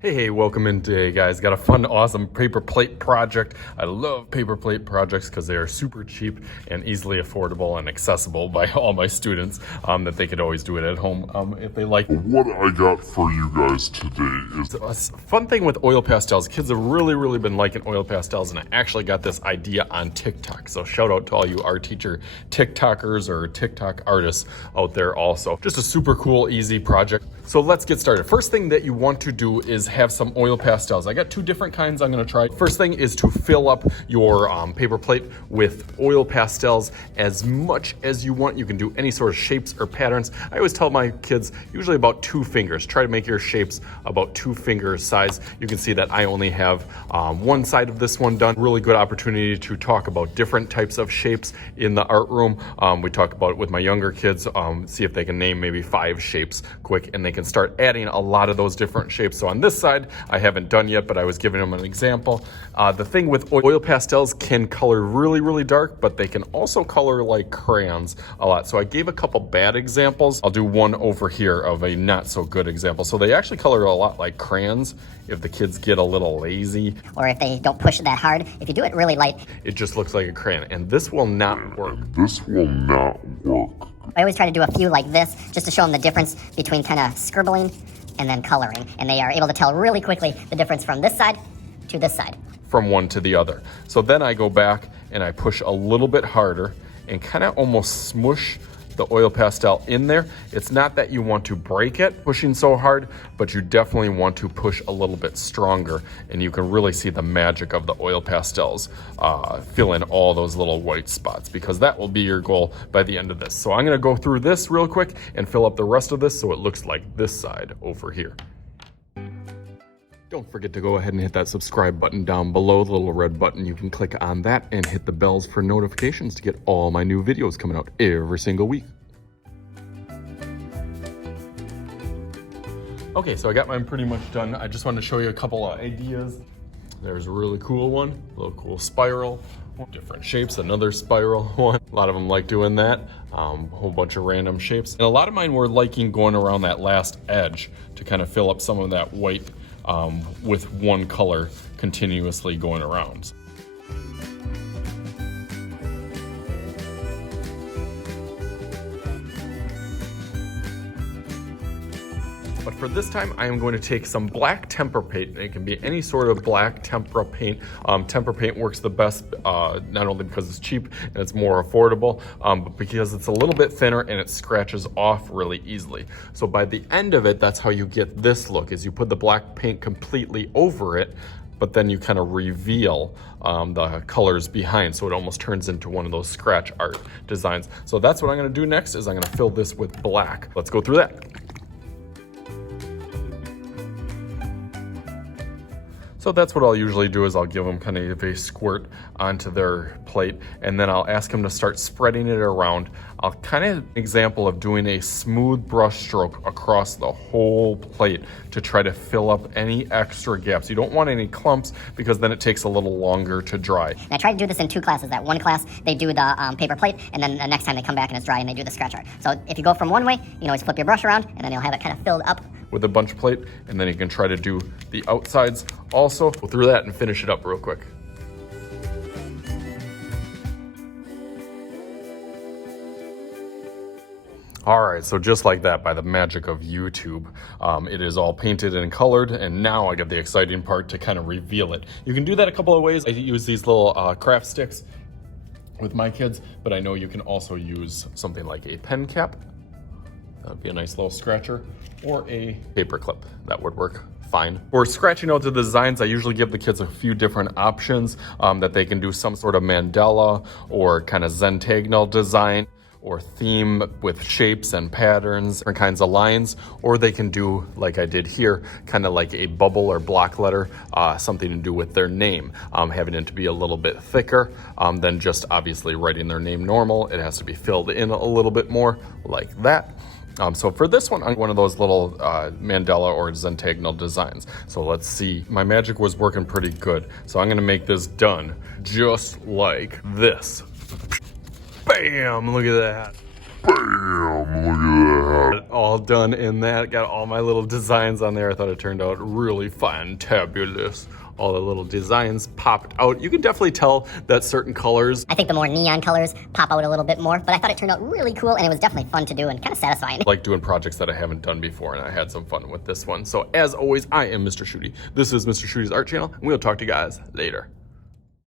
Hey, welcome in today, guys. Got a fun, awesome paper plate project. I love paper plate projects because they are super cheap and easily affordable and accessible by all my students, that they could always do it at home if they like. What I got for you guys today is A fun thing with oil pastels. Kids have really been liking oil pastels, and I actually got this idea on TikTok. So shout out to all you art teacher TikTokers or TikTok artists out there also. Just a super cool, easy project. So let's get started. First thing that you want to do is have some oil pastels. I got two different kinds I'm gonna try. First thing is to fill up your paper plate with oil pastels as much as you want. You can do any sort of shapes or patterns. I always tell my kids, usually about 2 fingers. Try to make your shapes about 2 fingers size. You can see that I only have one side of this one done. Really good opportunity to talk about different types of shapes in the art room. We talk about it with my younger kids, see if they can name maybe 5 shapes quick, and they can start adding a lot of those different shapes. So on this side, I haven't done yet, but I was giving them an example. The thing with oil pastels can color really dark, but they can also color like crayons a lot. So I gave a couple bad examples. I'll do one over here of a not so good example. So they actually color a lot like crayons if the kids get a little lazy. Or if they don't push that hard. If you do it really light, it just looks like a crayon, and this will not work. this will not work. I always try to do a few like this just to show them the difference between kind of scribbling and then coloring. And they are able to tell really quickly the difference from this side to this side. From one to the other. So then I go back and I push a little bit harder and kind of almost smush the oil pastel in there. It's not that you want to break it pushing so hard, but you definitely want to push a little bit stronger, and you can really see the magic of the oil pastels fill in all those little white spots, because that will be your goal by the end of this. So I'm gonna go through this real quick and fill up the rest of this so it looks like this side over here. Don't forget to go ahead and hit that subscribe button down below, the little red button. You can click on that and hit the bells for notifications to get all my new videos coming out every single week. Okay, so I got mine pretty much done. I just wanted to show you a couple of ideas. There's a really cool one, a little cool spiral, different shapes, another spiral one. A lot of them like doing that, a whole bunch of random shapes. And a lot of mine were liking going around that last edge to kind of fill up some of that white with one color continuously going around. But for this time, I am going to take some black tempera paint. It can be any sort of black tempera paint. Tempera paint works the best, not only because it's cheap and it's more affordable, but because it's a little bit thinner and it scratches off really easily. So by the end of it, that's how you get this look, is you put the black paint completely over it, but then you kind of reveal the colors behind, so it almost turns into one of those scratch art designs. So that's what I'm gonna do next, is I'm gonna fill this with black. Let's go through that. So that's what I'll usually do, is I'll give them kind of a squirt onto their plate, and then I'll ask them to start spreading it around. I'll kind of example of doing a smooth brush stroke across the whole plate to try to fill up any extra gaps. You don't want any clumps, because then it takes a little longer to dry. And I try to do this in 2 classes. That one class, they do the paper plate, and then the next time they come back and it's dry and they do the scratch art. So if you go from one way, you can always flip your brush around, and then you'll have it kind of filled up with a bunch plate, and then you can try to do the outsides also. Go through that and finish it up real quick. All right, so just like that, by the magic of YouTube, it is all painted and colored, and now I get the exciting part to kind of reveal it. You can do that a couple of ways. I use these little craft sticks with my kids, but I know you can also use something like a pen cap. That'd be a nice little scratcher, or a paper clip. That would work fine. For scratching out the designs, I usually give the kids a few different options, that they can do some sort of mandala or kind of zentangle design, or theme with shapes and patterns, different kinds of lines, or they can do like I did here, kind of like a bubble or block letter, something to do with their name, having it to be a little bit thicker than just obviously writing their name normal. It has to be filled in a little bit more, like that. So for this one, I'm one of those little mandala or zentangle designs. So let's see. My magic was working pretty good. So I'm gonna make this done just like this. Bam, look at that. Bam! Look at that. All done in that. Got all my little designs on there. I thought it turned out really fantabulous. All the little designs popped out. You can definitely tell that certain colors, I think the more neon colors pop out a little bit more, but I thought it turned out really cool and it was definitely fun to do and kind of satisfying. like doing projects that I haven't done before, and I had some fun with this one. So as always, I am Mr. Shooty. This is Mr. Shooty's Art Channel, and we'll talk to you guys later.